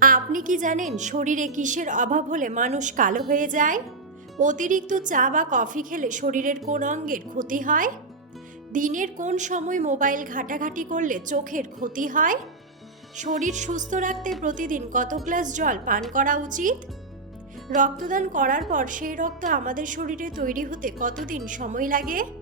আপনি কি জানেন শরীরে কিসের অভাব হলে মানুষ কালো হয়ে যায়? অতিরিক্ত চা বা কফি খেলে শরীরের কোন অঙ্গের ক্ষতি হয়? দিনের কোন সময় মোবাইল ঘাটাঘাটি করলে চোখের ক্ষতি হয়? শরীর সুস্থ রাখতে প্রতিদিন কত গ্লাস জল পান করা উচিত? রক্তদান করার পর সেই রক্ত আমাদের শরীরে তৈরি হতে কতদিন সময় লাগে?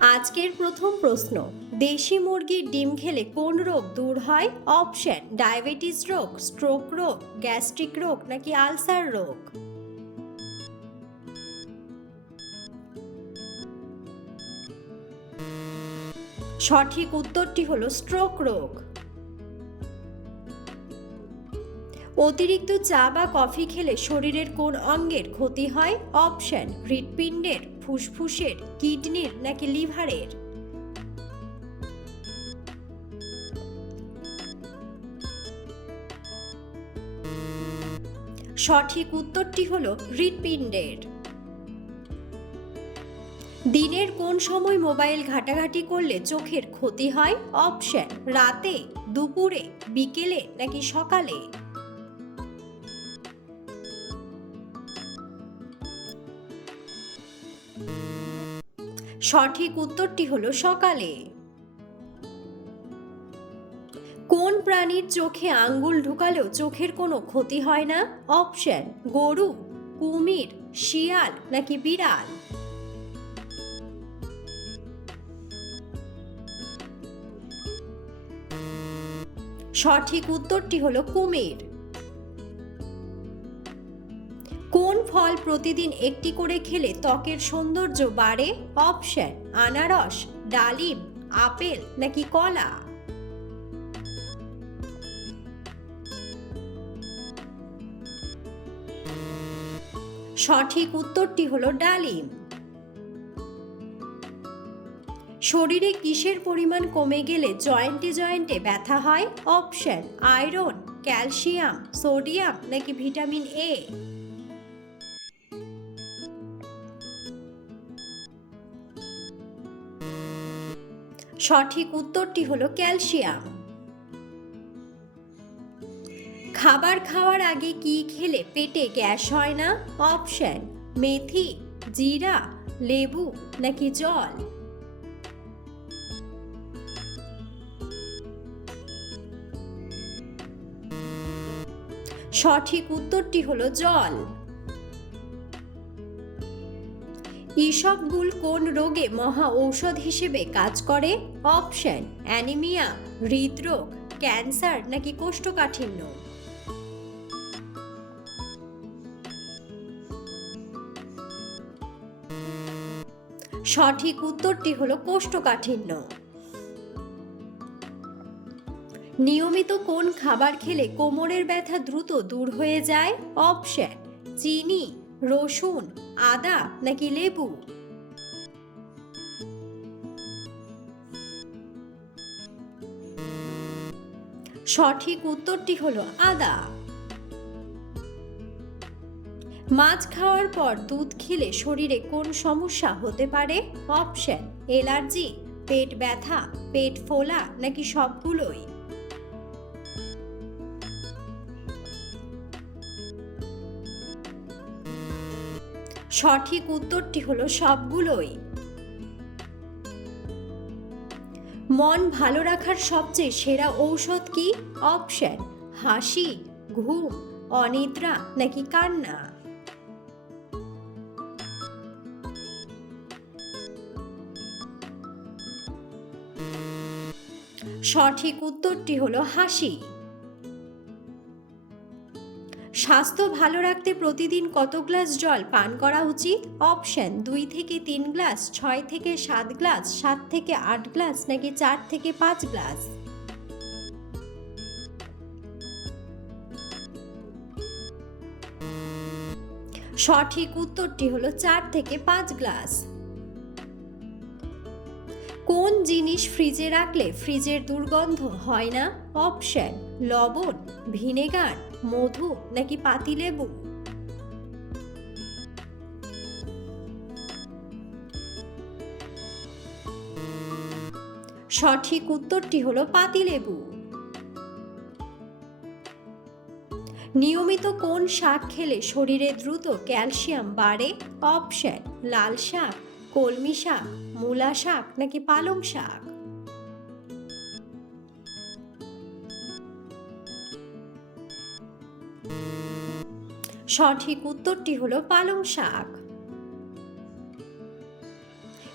আজকের প্রথম প্রশ্ন, দেশি মুরগির ডিম খেলে কোন রোগ দূর হয়? অপশন, ডায়াবেটিস রোগ, স্ট্রোক রোগ, গ্যাস্ট্রিক রোগ নাকি আলসার রোগ? সঠিক উত্তরটি হলো স্ট্রোক রোগ। অতিরিক্ত চা বা কফি খেলে শরীরের কোন অঙ্গের ক্ষতি হয়? অপশন, হৃৎপিণ্ডের। ফুসফুসের, কিডনির নাকি লিভারের? সঠিক উত্তরটি হল হৃৎপিণ্ডের। দিনের কোন সময় মোবাইল ঘাটাঘাটি করলে চোখের ক্ষতি হয়? অপশন, রাতে, দুপুরে, বিকেলে নাকি সকালে? সঠিক উত্তরটি হলো সকালে। কোন প্রাণীর চোখে আঙ্গুল ঢুকালেও চোখের কোনো ক্ষতি হয় না? অপশন, গরু, কুমির, শিয়াল নাকি বিড়াল? সঠিক উত্তরটি হলো কুমির। প্রতিদিন একটি করে খেলে ত্বকের সৌন্দর্য বাড়ে? অপশন, আনারস, ডালিম, আপেল নাকি কলা? সঠিক উত্তরটি হলো ডালিম। শরীরে কিসের পরিমাণ কমে গেলে জয়েন্টে জয়েন্টে ব্যথা হয়? অপশন, আয়রন, ক্যালসিয়াম, সোডিয়াম নাকি ভিটামিন এ? সঠিক উত্তরটি হলো ক্যালসিয়াম। খাবার খাওয়ার আগে কি খেলে পেটে গ্যাস হয় না? অপশন, মেথি, জিরা, লেবু নাকি জল? সঠিক উত্তরটি হলো জল। ইসবগুল কোন রোগে মহা ঔষধ হিসেবে কাজ করে? অপশন, অ্যানিমিয়া, হৃদরোগ, ক্যান্সার নাকি কোষ্ঠকাঠিন্য? সঠিক উত্তরটি হলো কোষ্ঠকাঠিন্য। নিয়মিত কোন খাবার খেলে কোমরের ব্যথা দ্রুত দূর হয়ে যায়? অপশন, চিনি রসুন, আদা নাকি লেবু? সঠিক উত্তরটি হলো আদা। মাছ খাওয়ার পর দুধ খেলে শরীরে কোন সমস্যা হতে পারে? অপশন এলার্জি পেট ব্যথা, পেট ফোলা নাকি সবগুলোই? সঠিক উত্তরটি হলো সবগুলোই। মন ভালো রাখার সবচেয়ে সেরা ঔষধ কি? অপশন, হাসি, ঘুম, অনিদ্রা নাকি কান্না? সঠিক উত্তরটি হলো হাসি। স্বাস্থ্য ভালো রাখতে প্রতিদিন কত গ্লাস জল পান করা উচিত? অপশন, দুই থেকে তিন গ্লাস, ছয় থেকে সাত গ্লাস, সাত থেকে আট গ্লাস নাকি চার থেকে পাঁচ গ্লাস? সঠিক উত্তরটি হলো চার থেকে পাঁচ গ্লাস। কোন জিনিস ফ্রিজে রাখলে ফ্রিজের দুর্গন্ধ হয় না? অপশন, লবণ, ভিনেগার। মধু নাকি পাতিলেবু সঠিক উত্তরটি হলো পাতিলেবু নিয়মিত কোন শাক খেলে শরীরে দ্রুত ক্যালসিয়াম বাড়ে? অপশন, লাল শাক, কলমি শাক, মূলা শাক নাকি পালং শাক? সঠিক উত্তরটি হলো পালং শাক।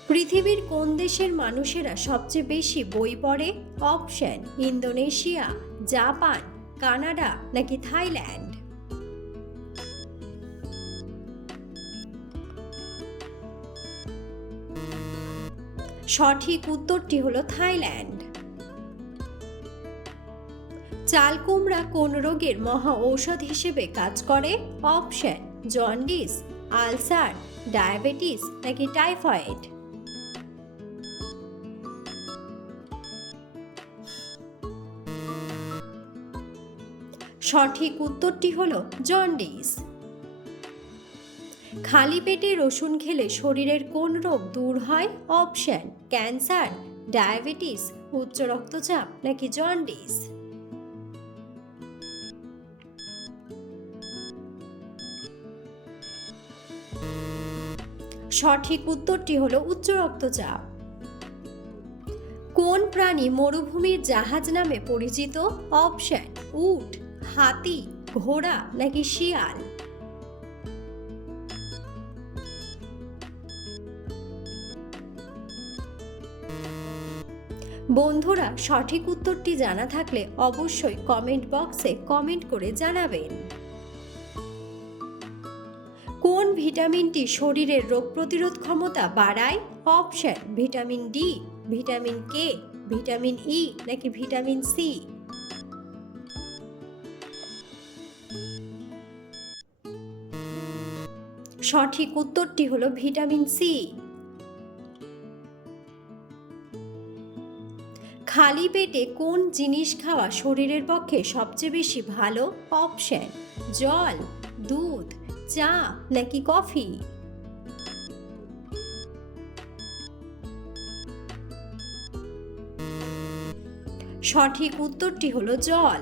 পৃথিবীর কোন দেশের মানুষেরা সবচেয়ে বেশি বই পড়ে? অপশন, ইন্দোনেশিয়া, জাপান, কানাডা নাকি থাইল্যান্ড? সঠিক উত্তরটি হলো থাইল্যান্ড। চাল কুমড়া কোন রোগের মহা ঔষধ হিসেবে কাজ করে? অপশন, জন্ডিস, আলসার, ডায়াবেটিস নাকি টাইফয়েড? সঠিক উত্তরটি হলো জন্ডিস। খালি পেটে রসুন খেলে শরীরের কোন রোগ দূর হয়? অপশন, ক্যান্সার, ডায়াবেটিস, উচ্চ রক্তচাপ নাকি জন্ডিস? সঠিক উত্তরটি হলো উচ্চ রক্তচাপ। কোন প্রাণী মরুভূমির জাহাজ নামে পরিচিত? অপশন, উট, হাতি, ঘোড়া নাকি শিয়াল? বন্ধুরা, সঠিক উত্তরটি জানা থাকলে অবশ্যই কমেন্ট বক্সে কমেন্ট করে জানাবেন। কোন ভিটামিনটি শরীরের রোগ প্রতিরোধ ক্ষমতা বাড়ায়? Option, vitamin D, vitamin K, vitamin E, নাকি ভিটামিন সি? সঠিক উত্তরটি হলো ভিটামিন সি। খালি পেটে কোন জিনিস খাওয়া শরীরের পক্ষে সবচেয়ে বেশি ভালো? অপশন, জল, দুধ। চা নাকি কফি? সঠিক উত্তরটি হলো জল।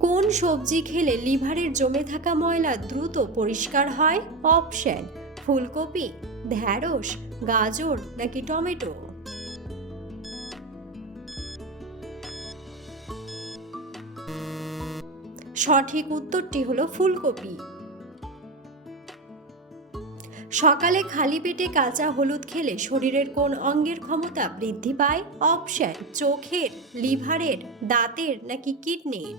কোন সবজি খেলে লিভারের জমে থাকা ময়লা দ্রুত পরিষ্কার হয়? অপশন, ফুলকপি, ঢ্যাঁড়স, গাজর নাকি টমেটো? সঠিক উত্তরটি হলো ফুলকপি। সকালে খালি পেটে কাঁচা হলুদ খেলে শরীরের কোন অঙ্গের ক্ষমতা বৃদ্ধি পায়? অপশন, চোখের, লিভারের, দাঁতের নাকি কিডনির?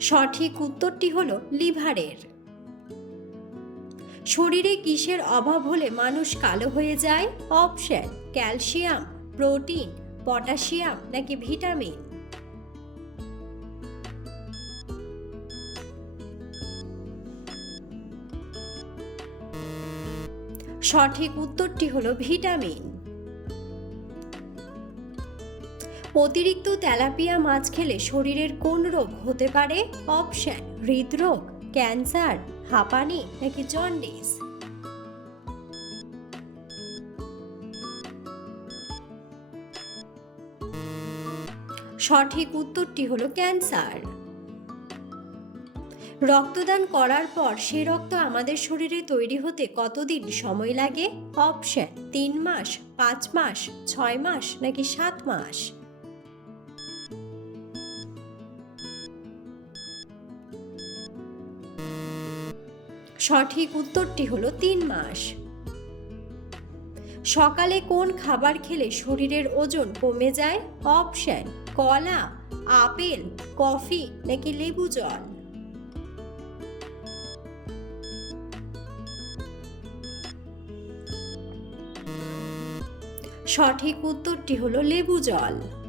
সঠিক উত্তরটি হলো লিভারের। শরীরে কিসের অভাব হলে মানুষ কালো হয়ে যায়? অপশন ক্যালসিয়াম, প্রোটিন, পটাশিয়াম নাকি ভিটামিন? সঠিক উত্তরটি হলো ভিটামিন। অতিরিক্ত তেলাপিয়া মাছ খেলে শরীরের কোন রোগ হতে পারে? অপশন, হৃদরোগ, ক্যান্সার, হাঁপানি নাকি জন্ডিস? সঠিক উত্তরটি হলো ক্যান্সার। রক্তদান করার পর সে রক্ত আমাদের শরীরে তৈরি হতে কতদিন সময় লাগে? অপশন, তিন মাস, পাঁচ মাস, ছয় মাস নাকি সাত মাস? সঠিক উত্তরটি হলো তিন মাস। সকালে কোন খাবার খেলে শরীরের ওজন কমে যায়? অপশন কলা আপেল কফি নাকি লেবু জল? সঠিক উত্তরটি হলো লেবু জল।